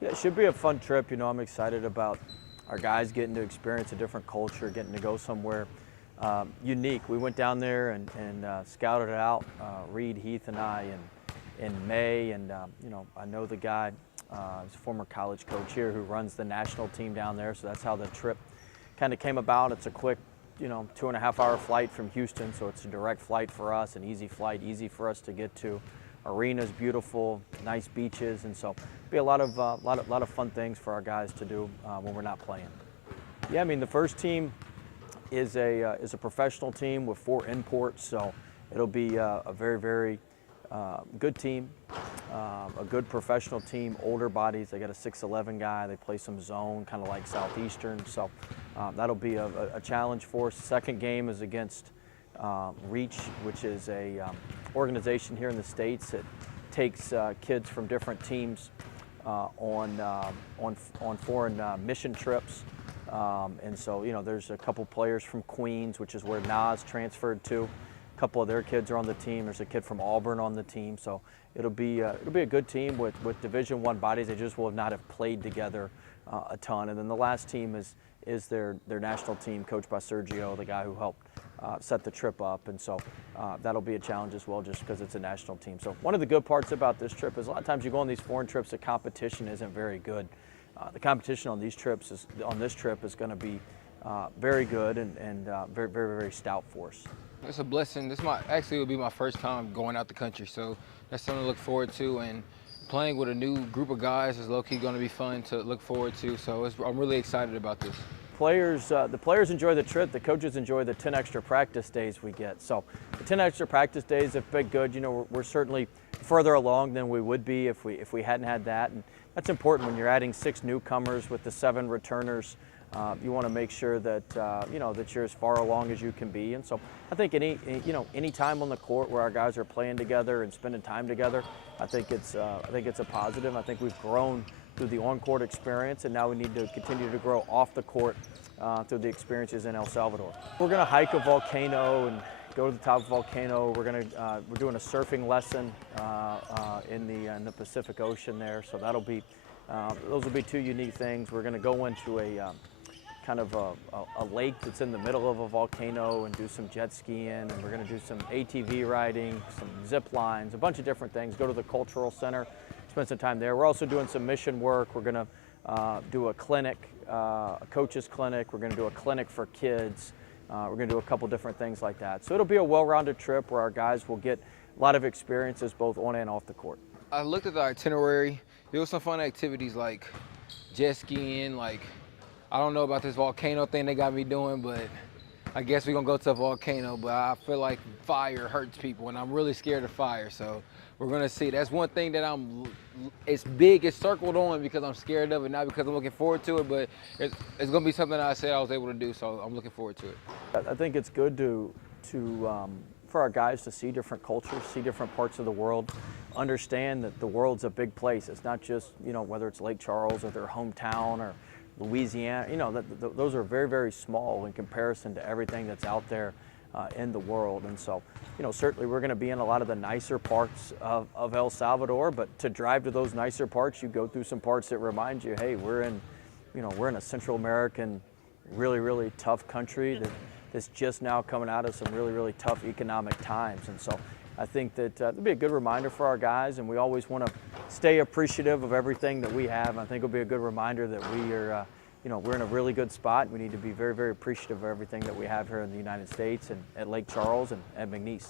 Yeah, it should be a fun trip. I'm excited about our guys getting to experience a different culture, getting to go somewhere unique. We went down there and scouted it out, Reed, Heath, and I, in May. And, I know the guy, he's a former college coach here who runs the national team down there. So that's how the trip kind of came about. It's a quick, 2.5-hour flight from Houston. So it's a direct flight for us, an easy flight, easy for us to get to. Arena's beautiful, nice beaches, and so be a lot of fun things for our guys to do when we're not playing. Yeah, I mean the first team is a professional team with 4 imports, so it'll be a very good team, a good professional team. Older bodies. They got a 6'11" guy. They play some zone, kind of like Southeastern. So that'll be a challenge for us. Second game is against Reach, which is a organization here in the States that takes kids from different teams on foreign mission trips. And so, there's a couple players from Queens, which is where Nas transferred to. A couple of their kids are on the team. There's a kid from Auburn on the team. So it'll be a good team with Division I bodies. They just will not have played together a ton. And then the last team is their national team, coached by Sergio, the guy who helped set the trip up. And so that'll be a challenge as well, just because it's a national team. So one of the good parts about this trip is a lot of times you go on these foreign trips, the competition isn't very good. The competition on this trip is going to be very good and very stout for us. It's a blessing. Actually will be my first time going out the country, so that's something to look forward to. And playing with a new group of guys is low-key going to be fun to look forward to. So I'm really excited about this. The players enjoy the trip. The coaches enjoy the 10 extra practice days we get. So the 10 extra practice days have been good. We're certainly further along than we would be if we hadn't had that. And that's important when you're adding 6 newcomers with the 7 returners. You want to make sure that that you're as far along as you can be. And so I think any time on the court where our guys are playing together and spending time together, I think it's a positive. I think we've grown through the on-court experience, and now we need to continue to grow off the court through the experiences in El Salvador. We're going to hike a volcano and go to the top of the volcano. We're doing a surfing lesson in the Pacific Ocean there. So those will be 2 unique things. We're going to go into a kind of a lake that's in the middle of a volcano and do some jet skiing, and we're going to do some ATV riding, some zip lines, a bunch of different things. Go to the cultural center, spend some time there. We're also doing some mission work. We're going to do a clinic, a coach's clinic. We're going to do a clinic for kids. We're going to do a couple different things like that. So it'll be a well-rounded trip where our guys will get a lot of experiences both on and off the court. I looked at the itinerary. There was some fun activities like jet skiing, I don't know about this volcano thing they got me doing, but I guess we're going to go to a volcano. But I feel like fire hurts people, and I'm really scared of fire. So we're going to see. That's one thing that it's big, it's circled on because I'm scared of it, not because I'm looking forward to it, but it's going to be something I said I was able to do, so I'm looking forward to it. I think it's good for our guys to see different cultures, see different parts of the world, understand that the world's a big place. It's not just, whether it's Lake Charles or their hometown or Louisiana, those are very small in comparison to everything that's out there in the world. And so, certainly we're going to be in a lot of the nicer parts of El Salvador, but to drive to those nicer parts, you go through some parts that remind you, hey, we're in a Central American, really tough country that's just now coming out of some really tough economic times. And so I think that it'll be a good reminder for our guys, and we always want to stay appreciative of everything that we have. I think it'll be a good reminder that we're in a really good spot. We need to be very appreciative of everything that we have here in the United States and at Lake Charles and at McNeese.